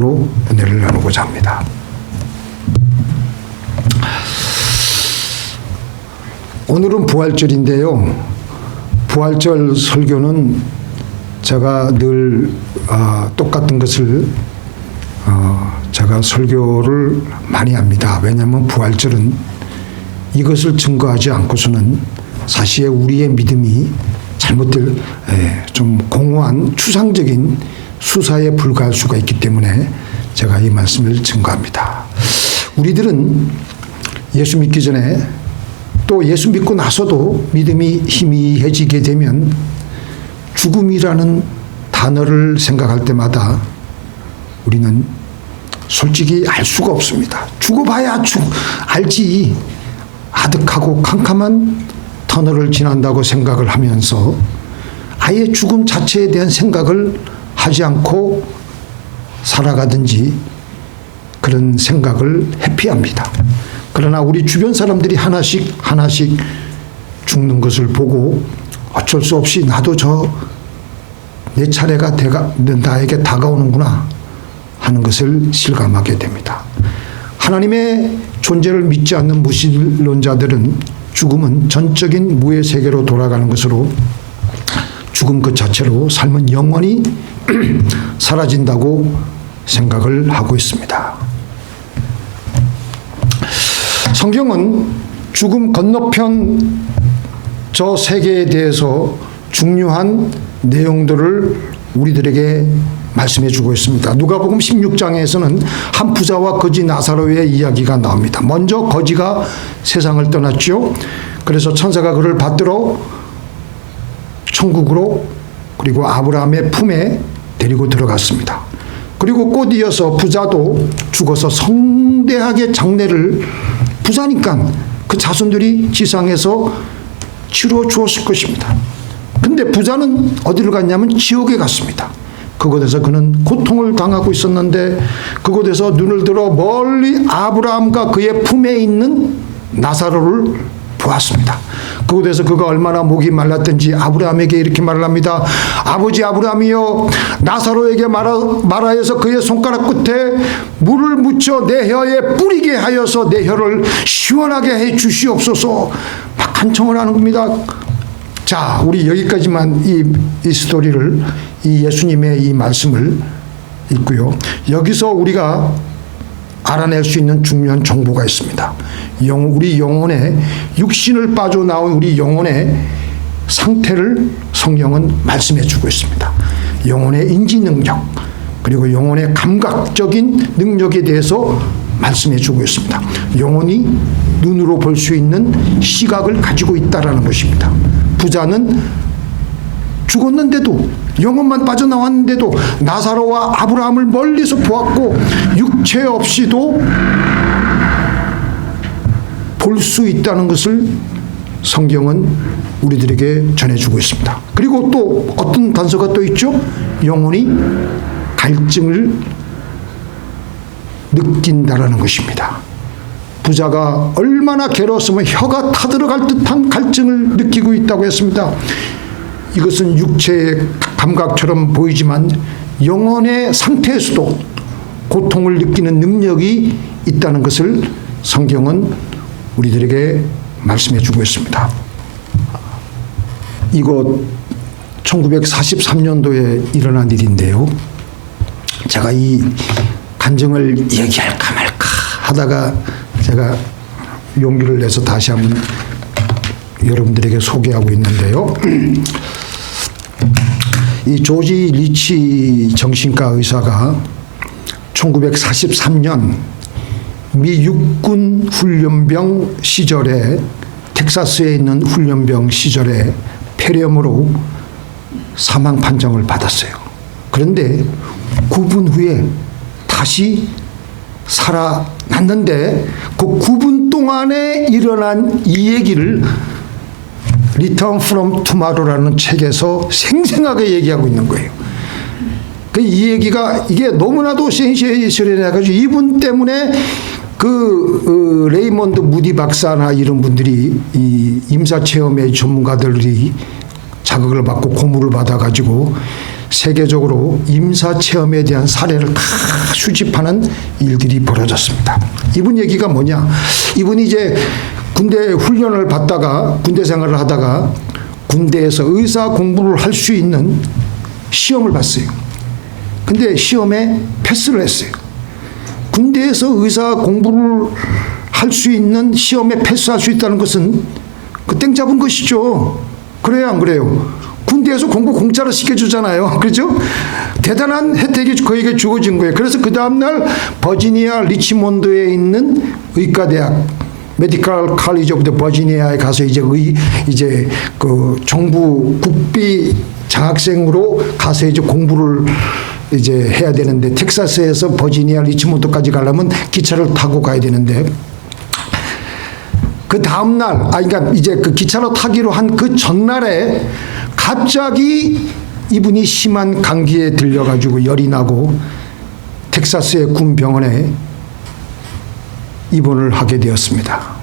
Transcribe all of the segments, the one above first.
로 은혜를 나누고자 합니다. 오늘은 부활절인데요. 부활절 설교는 제가 늘 똑같은 것을 제가 설교를 많이 합니다. 왜냐하면 부활절은 이것을 증거하지 않고서는 사실 우리의 믿음이 잘못될 좀 공허한 추상적인 수사에 불과할 수가 있기 때문에 제가 이 말씀을 증거합니다. 우리들은 예수 믿기 전에 또 예수 믿고 나서도 믿음이 희미해지게 되면 죽음이라는 단어를 생각할 때마다 우리는 솔직히 알 수가 없습니다. 죽어봐야 알지. 아득하고 캄캄한 터널을 지난다고 생각을 하면서 아예 죽음 자체에 대한 생각을 하지 않고 살아가든지 그런 생각을 회피합니다. 그러나 우리 주변 사람들이 하나씩 죽는 것을 보고 어쩔 수 없이 나도 내 차례가 나에게 다가오는구나 하는 것을 실감하게 됩니다. 하나님의 존재를 믿지 않는 무신론자들은 죽음은 전적인 무의 세계로 돌아가는 것으로 죽음 그 자체로 삶은 영원히 사라진다고 생각을 하고 있습니다. 성경은 죽음 건너편 저 세계에 대해서 중요한 내용들을 우리들에게 말씀해 주고 있습니다. 누가복음 16장에서는 한 부자와 거지 나사로의 이야기가 나옵니다. 먼저 거지가 세상을 떠났죠. 그래서 천사가 그를 받들어 천국으로 그리고 아브라함의 품에 데리고 들어갔습니다. 그리고 곧 이어서 부자도 죽어서 성대하게 장례를 부자니까 그 자손들이 지상에서 치러 주었을 것입니다. 근데 부자는 어디를 갔냐면 지옥에 갔습니다. 그곳에서 그는 고통을 당하고 있었는데 그곳에서 눈을 들어 멀리 아브라함과 그의 품에 있는 나사로를 보았습니다. 그곳에서 그가 얼마나 목이 말랐든지 아브라함에게 이렇게 말을 합니다. 아버지 아브라함이여, 나사로에게 말하여서 그의 손가락 끝에 물을 묻혀 내 혀에 뿌리게 하여서 내 혀를 시원하게 해 주시옵소서. 막 간청을 하는 겁니다. 자, 우리 여기까지만 이 스토리를, 이 예수님의 이 말씀을 읽고요. 여기서 우리가 알아낼 수 있는 중요한 정보가 있습니다. 우리 영혼의 육신을 빠져나온 우리 영혼의 상태를 성경은 말씀해 주고 있습니다. 영혼의 인지 능력 그리고 영혼의 감각적인 능력에 대해서 말씀해 주고 있습니다. 영혼이 눈으로 볼 수 있는 시각을 가지고 있다라는 것입니다. 부자는 죽었는데도 영혼만 빠져나왔는데도 나사로와 아브라함을 멀리서 보았고 육체 없이도 볼 수 있다는 것을 성경은 우리들에게 전해주고 있습니다. 그리고 또 어떤 단서가 또 있죠? 영혼이 갈증을 느낀다라는 것입니다. 부자가 얼마나 괴로웠으면 혀가 타들어갈 듯한 갈증을 느끼고 있다고 했습니다. 이것은 육체의 감각처럼 보이지만 영혼의 상태에서도 고통을 느끼는 능력이 있다는 것을 성경은 우리들에게 말씀해 주고 있습니다. 이곳 1943년도에 일어난 일인데요. 제가 이 간증을 얘기할까 말까 하다가 제가 용기를 내서 다시 한번 여러분들에게 소개하고 있는데요. 이 조지 리치 정신과 의사가 1943년 미 육군 훈련병 시절에 텍사스에 있는 훈련병 시절에 폐렴으로 사망 판정을 받았어요. 그런데 9분 후에 다시 살아났는데 그 9분 동안에 일어난 이 얘기를 Return from Tomorrow라는 책에서 생생하게 얘기하고 있는 거예요. 이 얘기가 이게 너무나도 센세이션해가지고 이분 때문에 레이먼드 무디 박사나 이런 분들이 이 임사체험의 전문가들이 자극을 받고 고무를 받아가지고 세계적으로 임사체험에 대한 사례를 다 수집하는 일들이 벌어졌습니다. 이분 얘기가 뭐냐? 이분이 이제 군대 훈련을 받다가 군대 생활을 하다가 군대에서 의사 공부를 할 수 있는 시험을 봤어요. 근데 시험에 패스를 했어요. 군대에서 의사 공부를 할 수 있는 시험에 패스할 수 있다는 것은 그 땡 잡은 것이죠. 그래요, 안 그래요? 군대에서 공부 공짜로 시켜주잖아요. 그렇죠? 대단한 혜택이 그에게 주어진 거예요. 그래서 그 다음날 버지니아 리치몬드에 있는 의과대학 메디컬 칼리지 오브 더 버지니아에 가서 이제 그 정부 국비 장학생으로 가서 이제 공부를 이제 해야 되는데, 텍사스에서 버지니아 리치몬드까지 가려면 기차를 타고 가야 되는데, 그 다음날, 그러니까 이제 그 기차로 타기로 한 그 전날에 갑자기 이분이 심한 감기에 들려가지고 열이 나고 텍사스의 군 병원에 입원을 하게 되었습니다.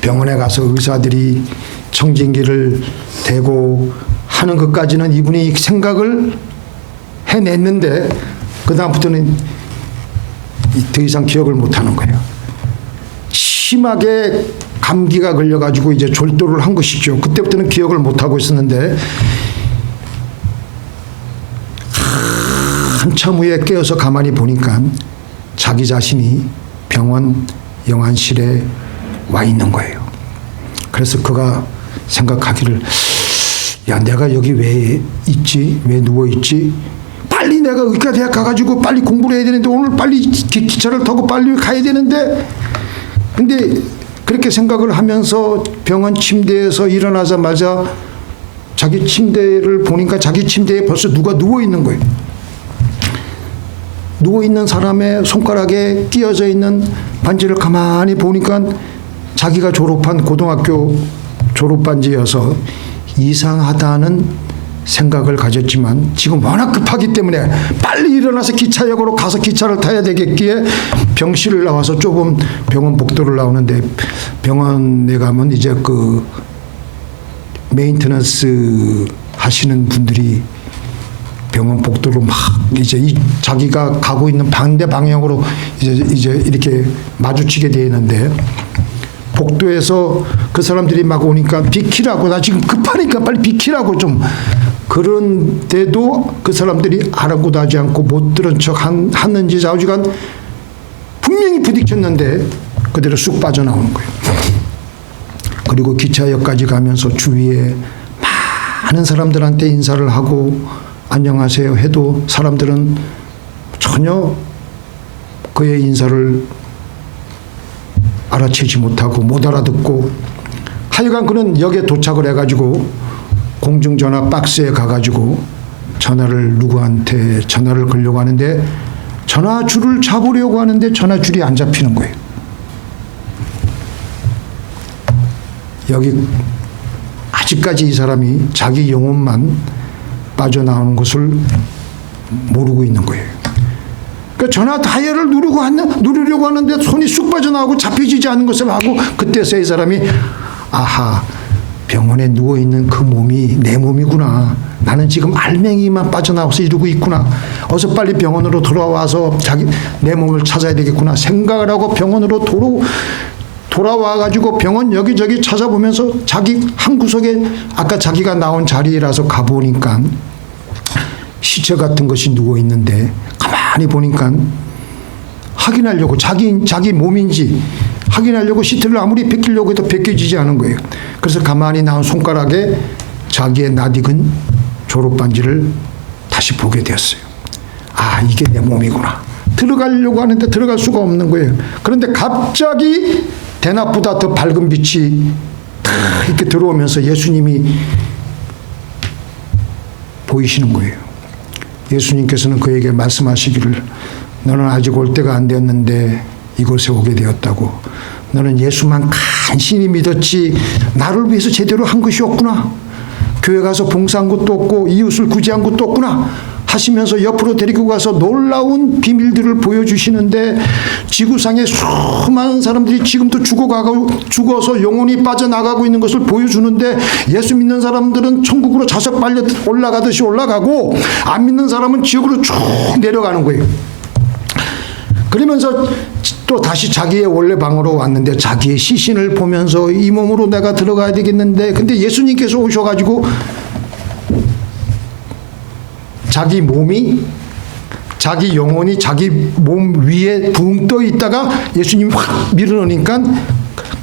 병원에 가서 의사들이 청진기를 대고 하는 것까지는 이분이 생각을 해냈는데, 그 다음부터는 더 이상 기억을 못하는 거예요. 심하게 감기가 걸려가지고 이제 졸도를 한 것이죠. 그때부터는 기억을 못하고 있었는데, 한참 후에 깨어서 가만히 보니까 자기 자신이 병원 영안실에 와 있는 거예요. 그래서 그가 생각하기를, 야, 내가 여기 왜 있지? 왜 누워있지? 빨리 내가 의과대학 가가지고 빨리 공부를 해야 되는데, 오늘 빨리 기차를 타고 빨리 가야 되는데, 근데 그렇게 생각을 하면서 병원 침대에서 일어나자마자 자기 침대를 보니까 자기 침대에 벌써 누가 누워있는 거예요. 누워있는 사람의 손가락에 끼어져 있는 반지를 가만히 보니까 자기가 졸업한 고등학교 졸업반지여서 이상하다는 생각을 가졌지만, 지금 워낙 급하기 때문에 빨리 일어나서 기차역으로 가서 기차를 타야 되겠기에 병실을 나와서 좁은 병원 복도를 나오는데, 병원에 가면 이제 그 메인테넌스 하시는 분들이 병원 복도로 막 이제 자기가 가고 있는 반대 방향으로 이제 이렇게 마주치게 되어 있는데, 복도에서 그 사람들이 막 오니까 비키라고, 나 지금 급하니까 빨리 비키라고 좀, 그런데도 그 사람들이 아랑곳하지 않고 못 들은 척 하는지 좌우지간 분명히 부딪혔는데 그대로 쑥 빠져나오는 거예요. 그리고 기차역까지 가면서 주위에 많은 사람들한테 인사를 하고 안녕하세요 해도 사람들은 전혀 그의 인사를 알아채지 못하고 못 알아듣고, 하여간 그는 역에 도착을 해가지고 공중전화 박스에 가가지고 누구한테 전화를 걸려고 하는데, 전화줄을 잡으려고 하는데 전화줄이 안 잡히는 거예요. 여기 아직까지 이 사람이 자기 영혼만 빠져나오는 것을 모르고 있는 거예요. 그러니까 전화 다이얼을 누르려고 하는데 손이 쑥 빠져나오고 잡혀지지 않는 것을 하고, 그때서 이 사람이, 아하, 병원에 누워있는 그 몸이 내 몸이구나. 나는 지금 알맹이만 빠져나와서 이러고 있구나. 어서 빨리 병원으로 돌아와서 내 몸을 찾아야 되겠구나 생각을 하고 병원으로 돌아와가지고 병원 여기저기 찾아보면서 자기 한 구석에 아까 자기가 나온 자리라서 가보니까 시체 같은 것이 누워있는데, 가만히 보니까 확인하려고 자기 몸인지 확인하려고 시트를 아무리 벗기려고 해도 벗겨지지 않은 거예요. 그래서 가만히 나온 손가락에 자기의 낯익은 졸업반지를 다시 보게 되었어요. 아, 이게 내 몸이구나. 들어가려고 하는데 들어갈 수가 없는 거예요. 그런데 갑자기 대낮보다 더 밝은 빛이 이렇게 들어오면서 예수님이 보이시는 거예요. 예수님께서는 그에게 말씀하시기를, 너는 아직 올 때가 안 되었는데 이곳에 오게 되었다고. 너는 예수만 간신히 믿었지 나를 위해서 제대로 한 것이 없구나. 교회 가서 봉사한 것도 없고 이웃을 구제한 것도 없구나. 하시면서 옆으로 데리고 가서 놀라운 비밀들을 보여주시는데, 지구상에 수많은 사람들이 지금도 죽어서 영혼이 빠져나가고 있는 것을 보여주는데, 예수 믿는 사람들은 천국으로 자석 빨려 올라가듯이 올라가고 안 믿는 사람은 지옥으로 쭉 내려가는 거예요. 그러면서 또 다시 자기의 원래 방으로 왔는데, 자기의 시신을 보면서 이 몸으로 내가 들어가야 되겠는데, 근데 예수님께서 오셔가지고 자기 몸이, 자기 영혼이 자기 몸 위에 붕 떠 있다가 예수님이 확 밀어넣으니까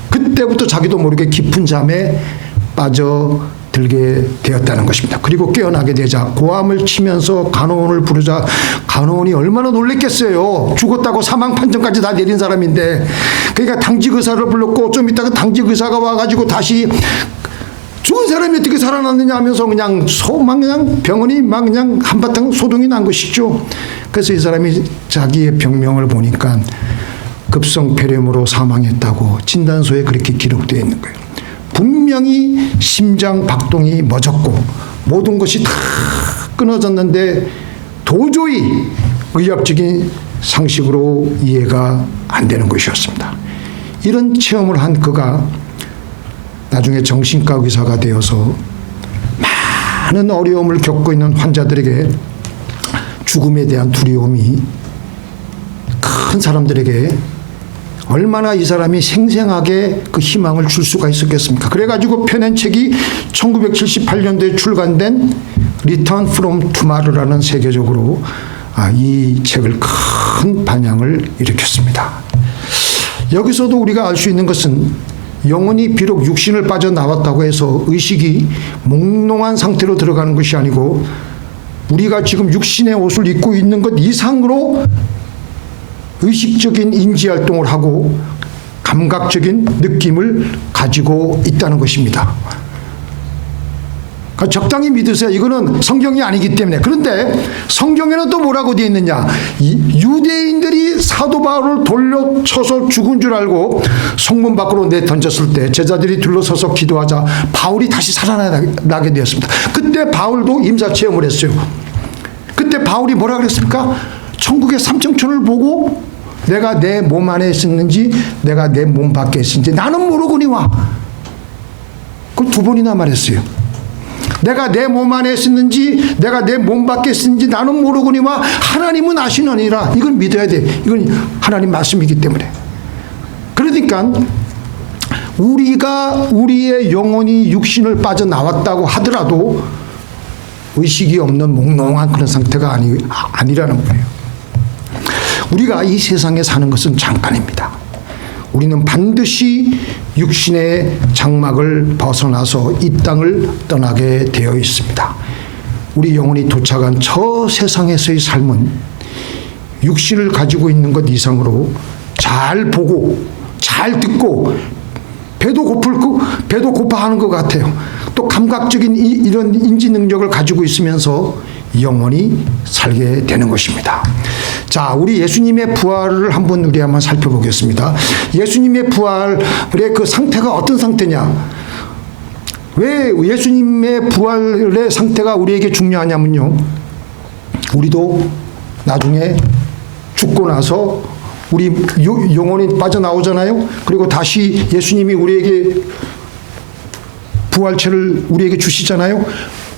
그때부터 자기도 모르게 깊은 잠에 빠져들게 되었다는 것입니다. 그리고 깨어나게 되자 고함을 치면서 간호원을 부르자 간호원이 얼마나 놀랬겠어요. 죽었다고 사망 판정까지 다 내린 사람인데. 그러니까 당직 의사를 불렀고, 좀 있다가 당직 의사가 와가지고 다시 죽은 사람이 어떻게 살아났느냐 하면서 그냥 병원이 막 그냥 한바탕 소동이 난 것이죠. 그래서 이 사람이 자기의 병명을 보니까 급성폐렴으로 사망했다고 진단서에 그렇게 기록되어 있는 거예요. 분명히 심장 박동이 멎었고 모든 것이 다 끊어졌는데 도저히 의학적인 상식으로 이해가 안 되는 것이었습니다. 이런 체험을 한 그가 나중에 정신과 의사가 되어서 많은 어려움을 겪고 있는 환자들에게 죽음에 대한 두려움이 큰 사람들에게 얼마나 이 사람이 생생하게 그 희망을 줄 수가 있었겠습니까? 그래가지고 펴낸 책이 1978년도에 출간된 Return from Tomorrow라는 세계적으로 이 책을 큰 반향을 일으켰습니다. 여기서도 우리가 알 수 있는 것은 영혼이 비록 육신을 빠져나왔다고 해서 의식이 몽롱한 상태로 들어가는 것이 아니고 우리가 지금 육신의 옷을 입고 있는 것 이상으로 의식적인 인지활동을 하고 감각적인 느낌을 가지고 있다는 것입니다. 적당히 믿으세요. 이거는 성경이 아니기 때문에. 그런데 성경에는 또 뭐라고 되어 있느냐. 유대인들이 사도 바울을 돌려쳐서 죽은 줄 알고 성문 밖으로 내던졌을 때 제자들이 둘러서서 기도하자 바울이 다시 살아나게 되었습니다. 그때 바울도 임사체험을 했어요. 그때 바울이 뭐라 그랬습니까? 천국의 삼청천을 보고 내가 내 몸 안에 있었는지 내가 내 몸 밖에 있었는지 나는 모르거니와. 그걸 2번이나 말했어요. 내가 내 몸 안에 있었는지 내가 내 몸 밖에 있었는지 나는 모르거니와 하나님은 아시느니라. 이걸 믿어야 돼. 이건 하나님 말씀이기 때문에. 그러니까 우리의 영혼이 육신을 빠져나왔다고 하더라도 의식이 없는 몽롱한 그런 상태가 아니라는 거예요. 우리가 이 세상에 사는 것은 잠깐입니다. 우리는 반드시 육신의 장막을 벗어나서 이 땅을 떠나게 되어 있습니다. 우리 영혼이 도착한 저 세상에서의 삶은 육신을 가지고 있는 것 이상으로 잘 보고 잘 듣고 배도 고파하는 것 같아요. 또 감각적인 이런 인지 능력을 가지고 있으면서 영원히 살게 되는 것입니다. 자, 우리 예수님의 부활을 우리 한번 살펴보겠습니다. 예수님의 부활의 그 상태가 어떤 상태냐? 왜 예수님의 부활의 상태가 우리에게 중요하냐면요. 우리도 나중에 죽고 나서 우리 영혼이 빠져나오잖아요. 그리고 다시 예수님이 우리에게 부활체를 우리에게 주시잖아요.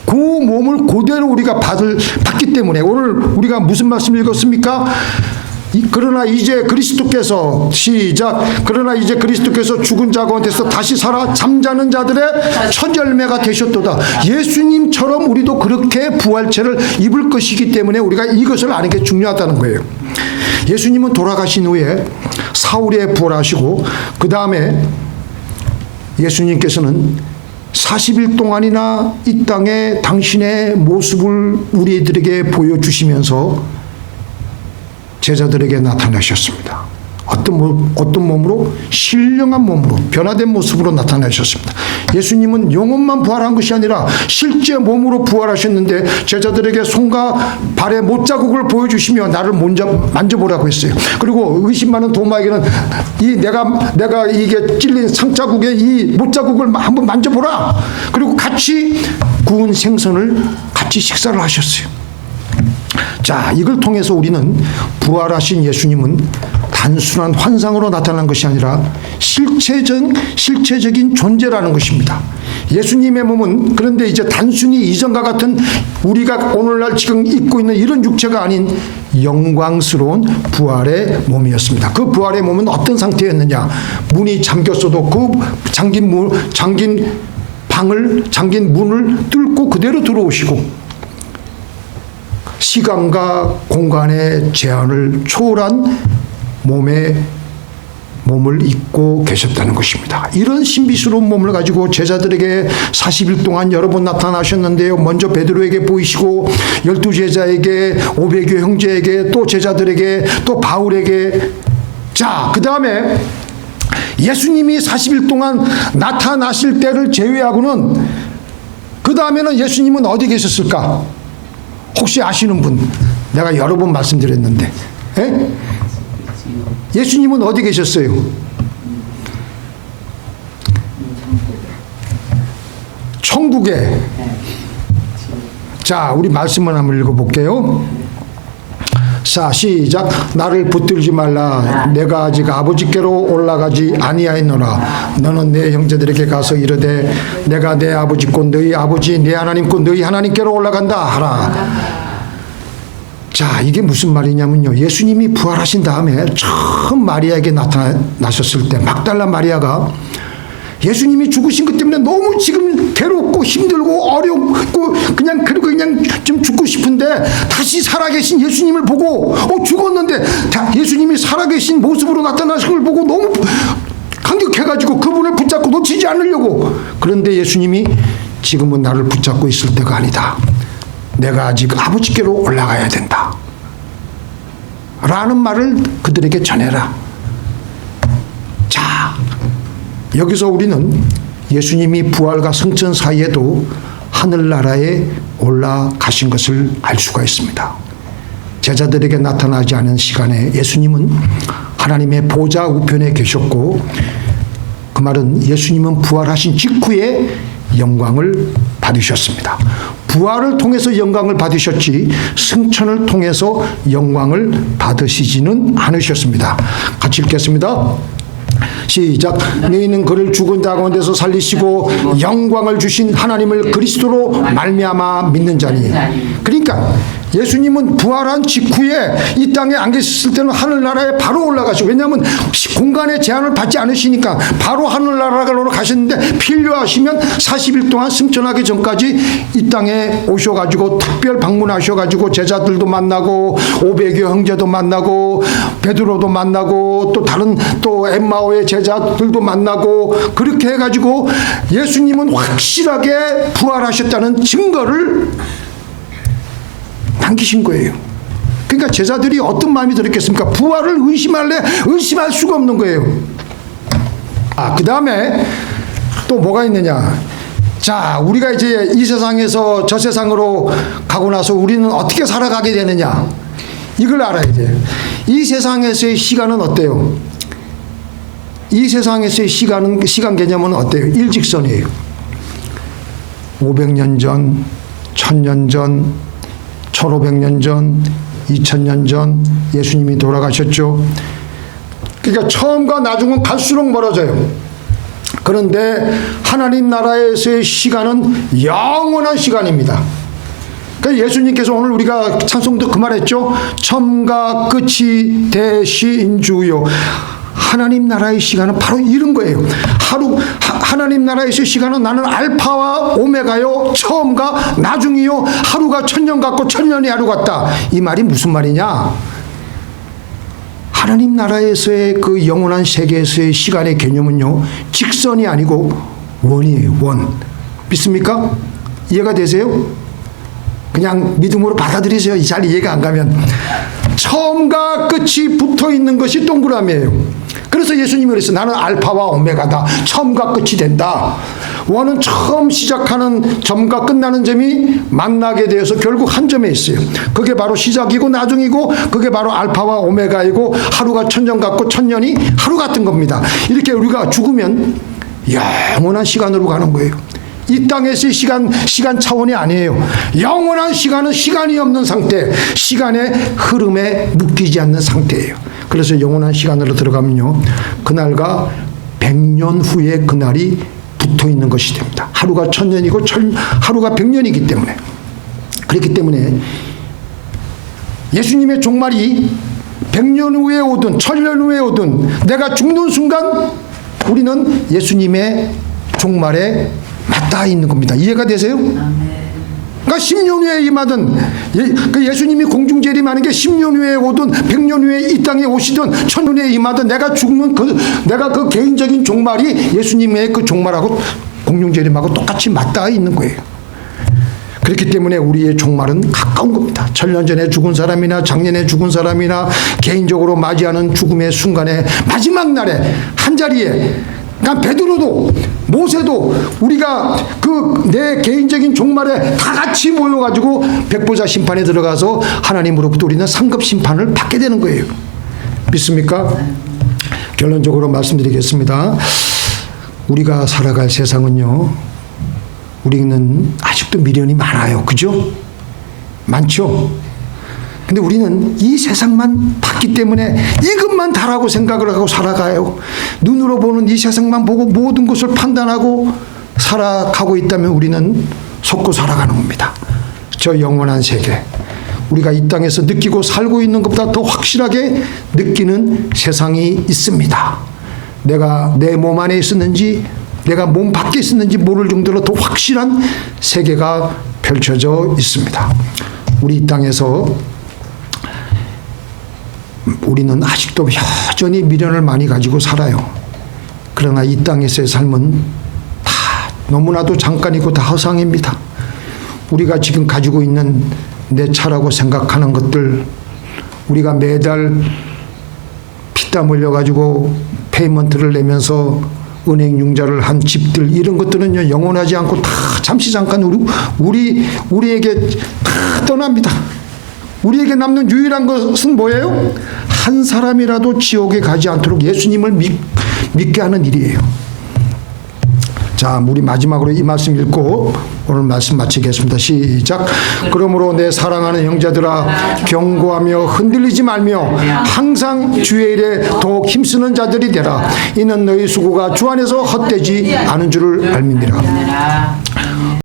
그 몸을 그대로 우리가 받기 때문에 오늘 우리가 무슨 말씀 읽었습니까? 그러나 이제 그리스도께서 그러나 이제 그리스도께서 죽은 자 가운데서 다시 살아 잠자는 자들의 첫 열매가 되셨도다. 예수님처럼 우리도 그렇게 부활체를 입을 것이기 때문에 우리가 이것을 아는 게 중요하다는 거예요. 예수님은 돌아가신 후에 사흘에 부활하시고 그 다음에 예수님께서는 40일 동안이나 이 땅에 당신의 모습을 우리들에게 보여주시면서 제자들에게 나타나셨습니다. 어떤 몸으로? 신령한 몸으로 변화된 모습으로 나타나셨습니다. 예수님은 영혼만 부활한 것이 아니라 실제 몸으로 부활하셨는데 제자들에게 손과 발의 못자국을 보여주시며 나를 만져보라고 했어요. 그리고 의심 많은 도마에게는 내가 이게 찔린 상자국에 이 못자국을 한번 만져보라. 그리고 같이 구운 생선을 같이 식사를 하셨어요. 자, 이걸 통해서 우리는 부활하신 예수님은 단순한 환상으로 나타난 것이 아니라 실체적인 존재라는 것입니다. 예수님의 몸은 그런데 이제 단순히 이전과 같은 우리가 오늘날 지금 입고 있는 이런 육체가 아닌 영광스러운 부활의 몸이었습니다. 그 부활의 몸은 어떤 상태였느냐? 문이 잠겼어도 그 잠긴 문을 뚫고 그대로 들어오시고 시간과 공간의 제한을 초월한 몸을 입고 계셨다는 것입니다. 이런 신비스러운 몸을 가지고 제자들에게 40일 동안 여러 번 나타나셨는데요. 먼저 베드로에게 보이시고 12제자에게 500여 형제에게 또 제자들에게 또 바울에게 자, 그 다음에 예수님이 40일 동안 나타나실 때를 제외하고는 그 다음에는 예수님은 어디 계셨을까? 혹시 아시는 분? 내가 여러 번 말씀드렸는데 예수님은 어디 계셨어요? 천국에. 자, 우리 말씀을 한번 읽어볼게요. 자, 시작. 나를 붙들지 말라. 내가 아직 아버지께로 올라가지 아니하였노라. 너는 내 형제들에게 가서 이르되 내가 내 아버지 곧 너희 아버지 내 하나님 곧 너희 하나님께로 올라간다 하라. 자, 이게 무슨 말이냐면요. 예수님이 부활하신 다음에 처음 마리아에게 나타나셨을 때 막달라 마리아가 예수님이 죽으신 것 때문에 너무 지금 괴롭고 힘들고 어렵고 그냥 좀 죽고 싶은데 다시 살아계신 예수님을 보고 죽었는데 예수님이 살아계신 모습으로 나타나신 걸 보고 너무 감격해가지고 그분을 붙잡고 놓치지 않으려고. 그런데 예수님이 지금은 나를 붙잡고 있을 때가 아니다. 내가 아직 아버지께로 올라가야 된다. 라는 말을 그들에게 전해라. 자, 여기서 우리는 예수님이 부활과 승천 사이에도 하늘나라에 올라가신 것을 알 수가 있습니다. 제자들에게 나타나지 않은 시간에 예수님은 하나님의 보좌 우편에 계셨고 그 말은 예수님은 부활하신 직후에 영광을 받으셨습니다. 부활을 통해서 영광을 받으셨지 승천을 통해서 영광을 받으시지는 않으셨습니다. 같이 읽겠습니다. 시작. 너희는 그를 죽은 자 가운데서 살리시고 영광을 주신 하나님을 그리스도로 말미암아 믿는 자니. 그러니까 예수님은 부활한 직후에 이 땅에 안 계셨을 때는 하늘나라에 바로 올라가시고, 왜냐하면 공간의 제한을 받지 않으시니까 바로 하늘나라로 가셨는데 필요하시면 40일 동안 승천하기 전까지 이 땅에 오셔가지고 특별 방문하셔가지고 제자들도 만나고 500여 형제도 만나고 베드로도 만나고 또 다른 또 엠마오의 제자들도 만나고 그렇게 해가지고 예수님은 확실하게 부활하셨다는 증거를 남기신 거예요. 그러니까 제자들이 어떤 마음이 들었겠습니까? 부활을 의심할 수가 없는 거예요. 그 다음에 또 뭐가 있느냐? 자, 우리가 이제 이 세상에서 저 세상으로 가고 나서 우리는 어떻게 살아가게 되느냐? 이걸 알아야 돼요. 이 세상에서의 시간은 어때요? 이 세상에서의 시간 개념은 어때요? 일직선이에요. 500년 전, 1000년 전, 1500년 전, 2000년 전 예수님이 돌아가셨죠. 그러니까 처음과 나중은 갈수록 멀어져요. 그런데 하나님 나라에서의 시간은 영원한 시간입니다. 그러니까 예수님께서 오늘 우리가 찬송도 그 말했죠. 처음과 끝이 대시인주요. 하나님 나라의 시간은 바로 이런 거예요. 하나님 나라에서의 시간은 나는 알파와 오메가요, 처음과 나중이요, 하루가 1000년 같고 1000년이 하루 같다. 이 말이 무슨 말이냐? 하나님 나라에서의 그 영원한 세계에서의 시간의 개념은요, 직선이 아니고 원이에요. 원. 믿습니까? 이해가 되세요? 그냥 믿음으로 받아들이세요. 잘 이해가 안 가면. 처음과 끝이 붙어 있는 것이 동그라미예요. 그래서 예수님이 그랬어요. 나는 알파와 오메가다. 처음과 끝이 된다. 원은 처음 시작하는 점과 끝나는 점이 만나게 되어서 결국 한 점에 있어요. 그게 바로 시작이고 나중이고 그게 바로 알파와 오메가이고 하루가 1000년 같고 1000년이 하루 같은 겁니다. 이렇게 우리가 죽으면 영원한 시간으로 가는 거예요. 이 땅에서의 시간 차원이 아니에요. 영원한 시간은 시간이 없는 상태, 시간의 흐름에 묶이지 않는 상태예요. 그래서 영원한 시간으로 들어가면요, 그날과 100년 후에 그날이 붙어 있는 것이 됩니다. 하루가 1000년이고 하루가 100년이기 때문에. 그렇기 때문에 예수님의 종말이 100년 후에 오든 1000년 후에 오든 내가 죽는 순간 우리는 예수님의 종말에 맞닿아 있는 겁니다. 이해가 되세요? 그러니까 10년 후에 임하든 예수님이 공중재림하는 게 10년 후에 오든 100년 후에 이 땅에 오시든 1000년 후에 임하든 내가 죽는 내가 그 개인적인 종말이 예수님의 그 종말하고 공중재림하고 똑같이 맞닿아 있는 거예요. 그렇기 때문에 우리의 종말은 가까운 겁니다. 1000년 전에 죽은 사람이나 작년에 죽은 사람이나 개인적으로 맞이하는 죽음의 순간에 마지막 날에 한자리에, 그러니까 베드로도 모세도 우리가 그 내 개인적인 종말에 다 같이 모여가지고 백보자 심판에 들어가서 하나님으로부터 우리는 상급 심판을 받게 되는 거예요. 믿습니까? 결론적으로 말씀드리겠습니다. 우리가 살아갈 세상은요, 우리는 아직도 미련이 많아요. 그죠? 많죠? 근데 우리는 이 세상만 봤기 때문에 이것만 다라고 생각을 하고 살아가요. 눈으로 보는 이 세상만 보고 모든 것을 판단하고 살아가고 있다면 우리는 속고 살아가는 겁니다. 저 영원한 세계, 우리가 이 땅에서 느끼고 살고 있는 것보다 더 확실하게 느끼는 세상이 있습니다. 내가 내 몸 안에 있었는지 내가 몸 밖에 있었는지 모를 정도로 더 확실한 세계가 펼쳐져 있습니다. 우리 이 땅에서 우리는 아직도 여전히 미련을 많이 가지고 살아요. 그러나 이 땅에서의 삶은 다 너무나도 잠깐이고 다 허상입니다. 우리가 지금 가지고 있는 내 차라고 생각하는 것들, 우리가 매달 피땀 흘려가지고 페이먼트를 내면서 은행 융자를 한 집들, 이런 것들은요 영원하지 않고 다 잠시 잠깐 우리에게 다 떠납니다. 우리에게 남는 유일한 것은 뭐예요? 한 사람이라도 지옥에 가지 않도록 예수님을 믿게 하는 일이에요. 자, 우리 마지막으로 이 말씀 읽고 오늘 말씀 마치겠습니다. 시작. 그러므로 내 사랑하는 형제들아, 경고하며 흔들리지 말며 항상 주의 일에 더욱 힘쓰는 자들이 되라. 이는 너희 수고가 주 안에서 헛되지 않은 줄을 알미니라.